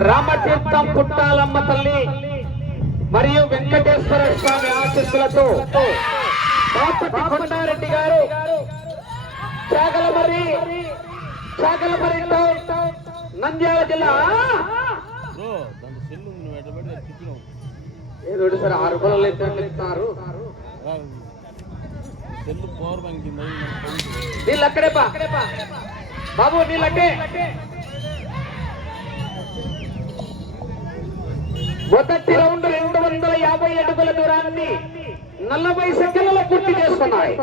రామతీర్థం పుట్టాలమ్మ తల్లి మరియు వెంకటేశ్వర స్వామి ఆశీస్సులతో బాపతి కొండారెడ్డి గారు చాగలమర్రి చాగలమర్రి నంద్యాల జిల్లా. ఏడు సార్ ఆరు ఇస్తారు. నీళ్ళు అక్కడే పా. బాబు నీళ్ళు మొదటి రౌండ్ రెండు వందల యాభై అడుగుల దూరాన్ని నలభై సెకండ్ల పూర్తి చేసుకున్నాయి.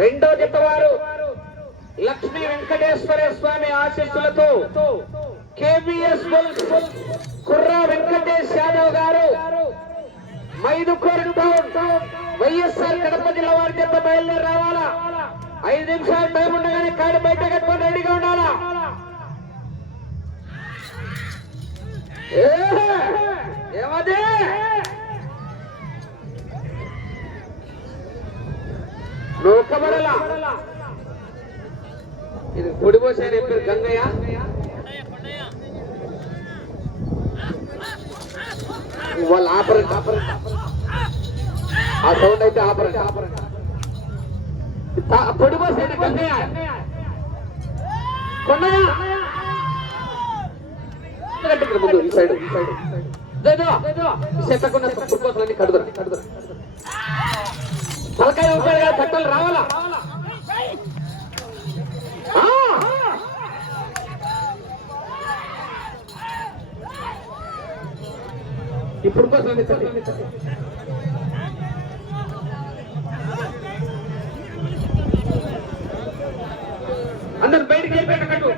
రెండో జత లక్ష్మీ వెంకటేశ్వర స్వామి ఆశీస్సులతో కేబిఎస్ కుర్రా వెంకటేష్ యాదవ్ గారు మైదుకూరు టౌన్ వైఎస్ఆర్ కడప జిల్లా వారి చేత బయలుదేరి రావాలా? ఐదు నిమిషాలు టైం ఉండగానే కాడి బయట కట్టుకొని రెడీగా ఉండాలా? ఏ! ఏమది ఇది పొడిపోసే గంగయ్య. వాళ్ళ ఆపరెంట్ ఆ సౌండ్ అయితే గంగయ్య. కొండయ్య! ఎందుకంటే ఇక్కడ ముందు ఈ సైడ్ ఈ సైడ్ లేదు? చెత్తకున్న పుట్టుకోసలన్నీ కడుదరు కడుదరు తలకాయ ఊపాయి కదా చట్టాలు రావాలా? ఈ ఇప్పుడు అందరు బయటకు వెళ్ళిపోయి కట్టు.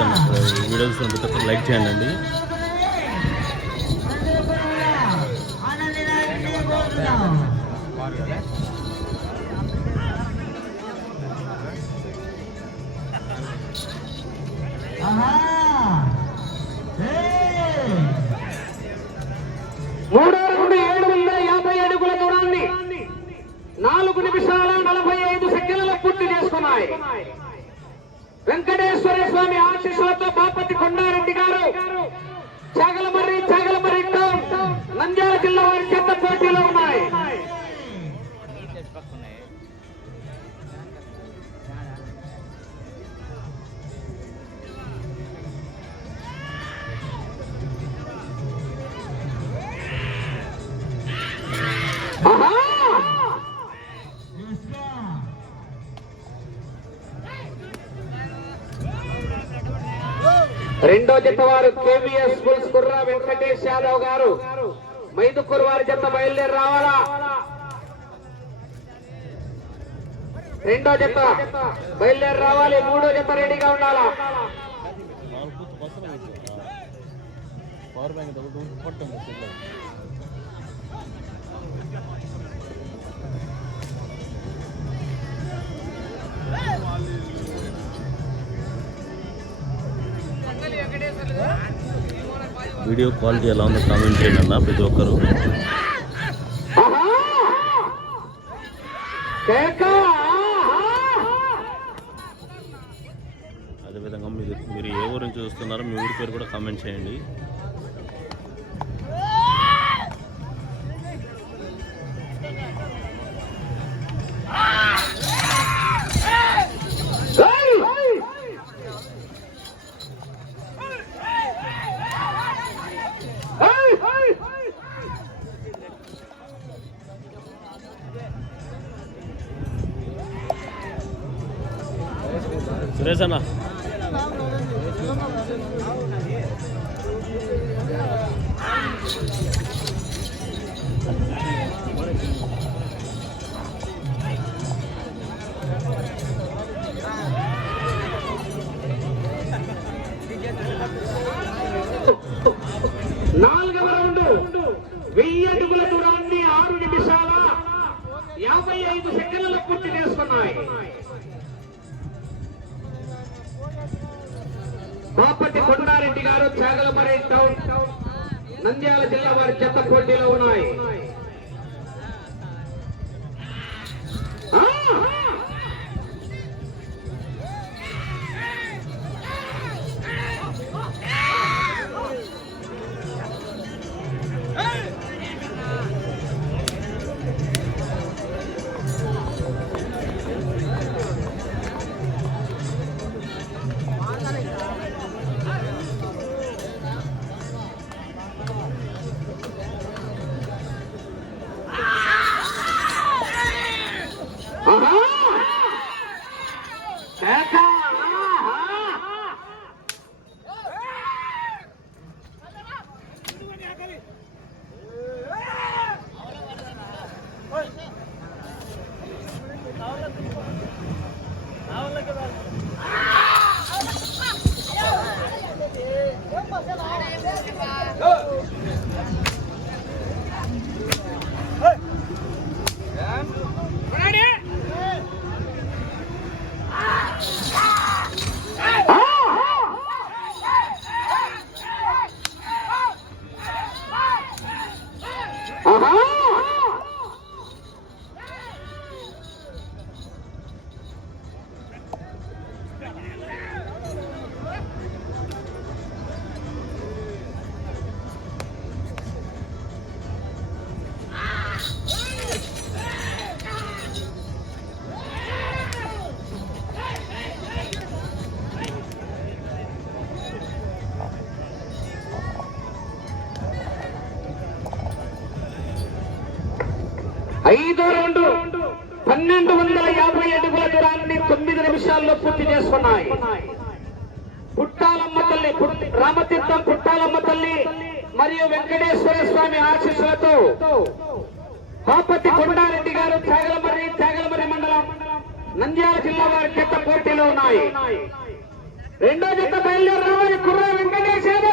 ఈ చూస్తాను ఈ వీడియో చూస్తున్న ప్రతి లైక్ చేయండి. మూడో రౌండ్ ఏడు వెంకటేశ్వర స్వామి ఆశీస్సులతో బాపతి కొండారెడ్డి గారు చాగలమర్రి చాగలమర్రి నంద్యాల జిల్లా వారి చెత్త పోటీలో ఉన్నాయి ఆహా! రెండో జత వారు కేవీఎస్ స్కూల్స్ కుర్రా వెంకటేష్ యాదవ్ గారు. మైదుకూరు వారి జత బయలుదేరి రావాలా? రెండో జత బయలుదేరి రావాలి. మూడో జత రెడీగా ఉండాలా? పవర్ బ్యాంక్ వీడియో క్వాలిటీ ఎలా ఉందో కామెంట్ చేయండి అన్న ప్రతి ఒక్కరు! అదేవిధంగా మీరు మీరు ఏ ఊరు నుంచి చూస్తున్నారో మీ ఊరి పేరు కూడా కామెంట్ చేయండి సురేష్ నాలుగవ రౌండ్. వెయ్యి అడుగుల దూరాన్ని ఆరు నిమిషాల యాభై ఐదు సెకండ్ల పూర్తి చేసుకున్నాయి బాపతి కొండారెడ్డి గారు చాగలమరి టౌన్. నంద్యాల జిల్లా వారి చెత్త పోటీలో ఉన్నాయి. రౌండ్. పన్నెండు వందల యాభై అడుగుల దూరాన్ని తొమ్మిది నిమిషాల్లో పూర్తి చేసుకున్నాయి. పుట్టాలమ్మ తల్లి రామతీర్థం పుట్టాలమ్మ తల్లి మరియు వెంకటేశ్వర స్వామి ఆశీస్సులతో బాపతి కొండారెడ్డి గారు త్యాగలమర్రి త్యాగలమర్రి మండలం నంద్యాల జిల్లా వారి చెత్త పోటీలో ఉన్నాయి. రెండో జత బయలుదేరి కుర్ర వెంకటేశ్వర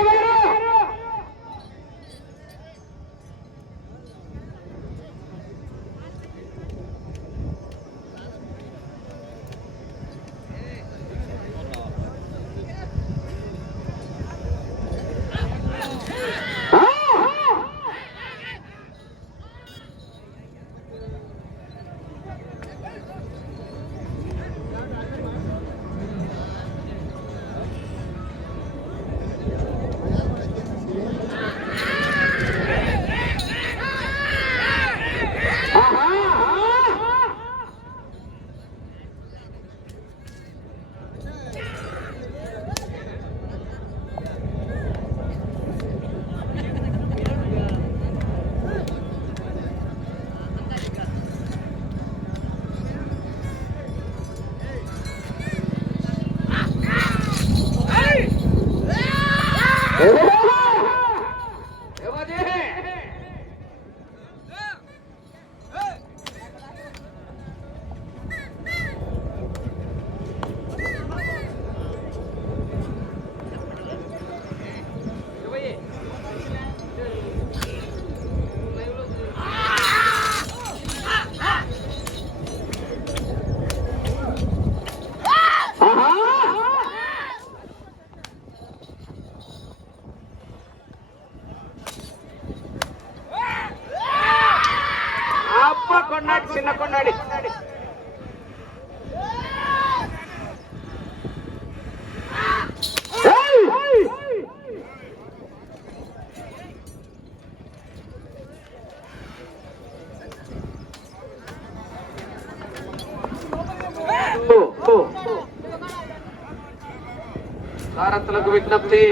భారత్లకు విజ్ఞప్తి.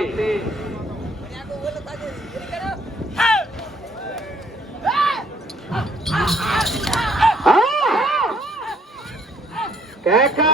కేకా!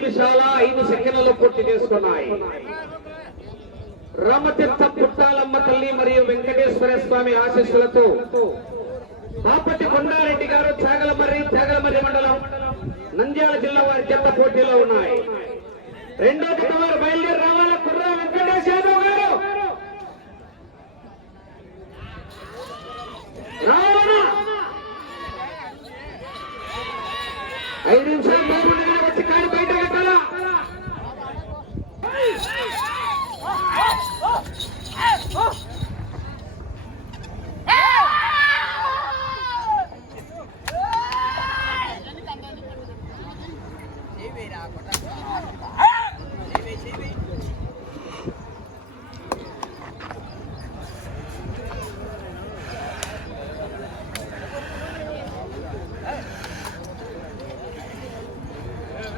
నిమిషాల ఐదు సెకండ్లలో పూర్తి చేసుకున్నాయి. రామతీర్థ పుట్టాలమ్మ తల్లి మరియు వెంకటేశ్వర స్వామి ఆశీస్సులతో బాపటి కొండారెడ్డి గారు చాగలమర్రి చాగలమర్రి మండలం నంద్యాల జిల్లా వారి చెత్త పోటీలో ఉన్నాయి. రెండో జత వారు బయలుదేరి రావాల? కుర్రా వెంకటేశ్ యాదవ్ గారు రావాలా ఐదు నిమిషాలు బాగుండగా వచ్చి కారు బయట కట్టాలా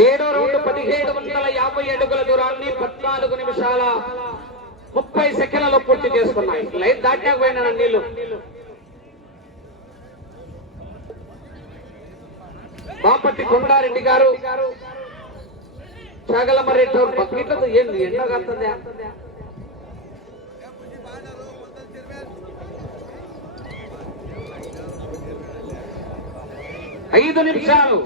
ఏడో రౌండ్ పదిహేడు వందల యాభై అడుగుల దూరాన్ని పద్నాలుగు నిమిషాల ముప్పై సెకండ్లలో పూర్తి చేసుకున్నాయి. లైన్ దాటాకపోయినా నీళ్ళు. బాపట్టి కొండారెడ్డి గారు చాగలమర్రి టౌన్ బకెట్లతో ఏంది ఎండ కాస్తుంది? ఐదు నిమిషాలు.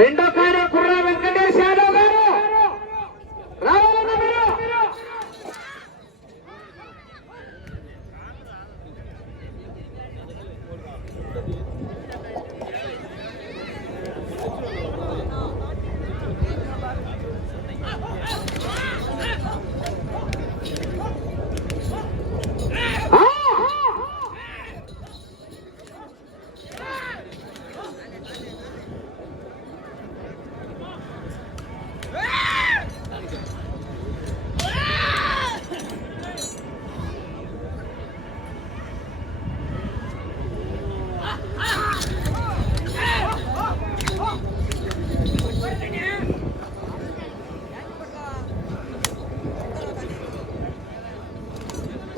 రెండో కారు కుర్ర వెంకటేష్ యాదవ్ గారు రావాలన్న మీరు ఆ!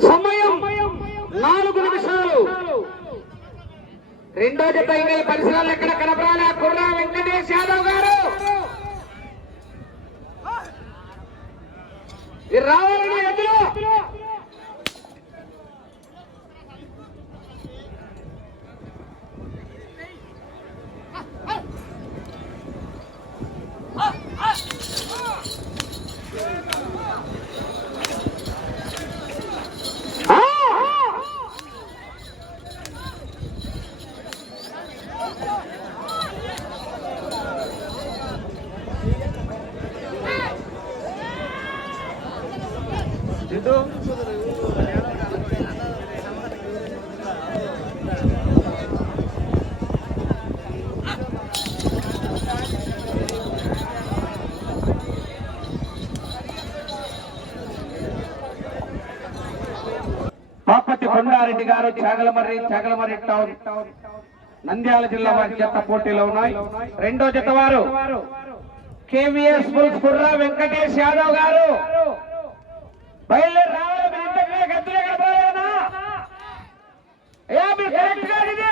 సమయం నాలుగు నిమిషాలు రెండో జత ఇంకా ఈ పరిసరాలు ఎక్కడ కనపడాలి కుర్ర వెంకటేష్ యాదవ్ గారు మీరు రావాలని ఎదురు రెడ్డి గారు చాగలమర్రి చాగలమర్రి టౌన్. నంద్యాల జిల్లా వారి జత పోటీలో ఉన్నాయి. రెండో జత వారు కేవీఎస్ బుల్స్ కుర్రా వెంకటేష్ యాదవ్ గారు. బయలుదేరి రావాలి. కరెక్ట్గా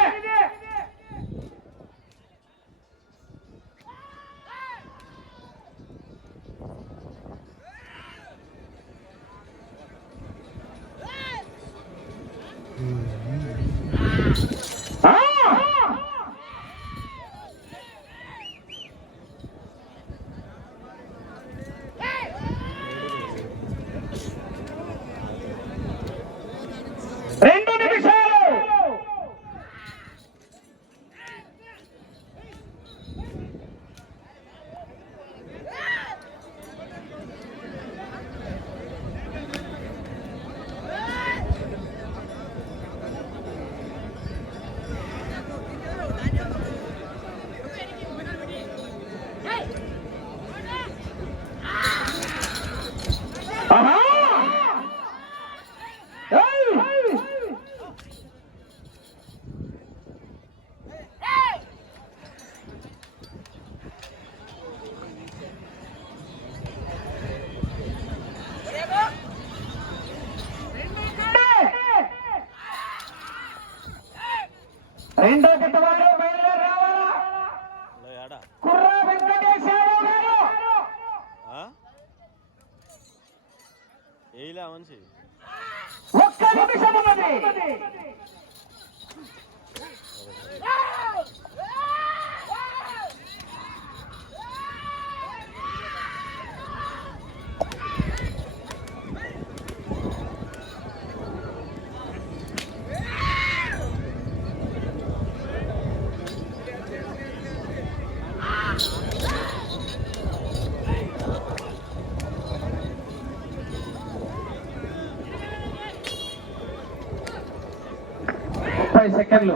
ముప్పై సెకండ్లు.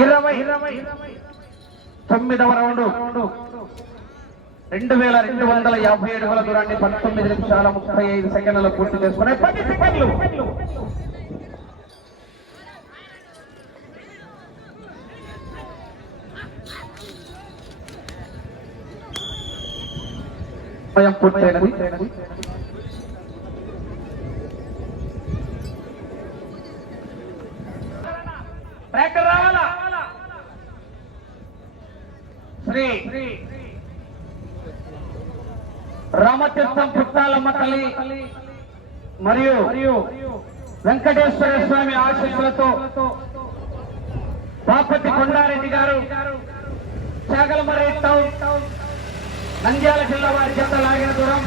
ఇరవై ఇరవై తొమ్మిదవ రౌండ్. రెండు వేల రెండు వందల యాభై ఏడు అడుగుల దూరాన్ని పంతొమ్మిది నిమిషాల ముప్పై ఐదు సెకండ్లలో పూర్తి చేసుకునే పది సెకండ్లు. సమయం పూర్తయినది ట్రాక్టర్ రావాలా? శ్రీ రామతీర్థం పుట్టాలమ్మ తల్లి మరియు వెంకటేశ్వర స్వామి ఆశీస్సులతో బాపతి కొండారెడ్డి గారు చాగలమరే టౌన్ నంద్యాల జిల్లా వారి చేత లాగిన దూరం.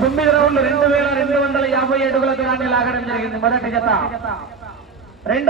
తొమ్మిది రౌండ్లు రెండు వేల రెండు వందల యాభై ఏడుగుల దూరాన్ని లాగడం జరిగింది. మొదటి జత. రెండో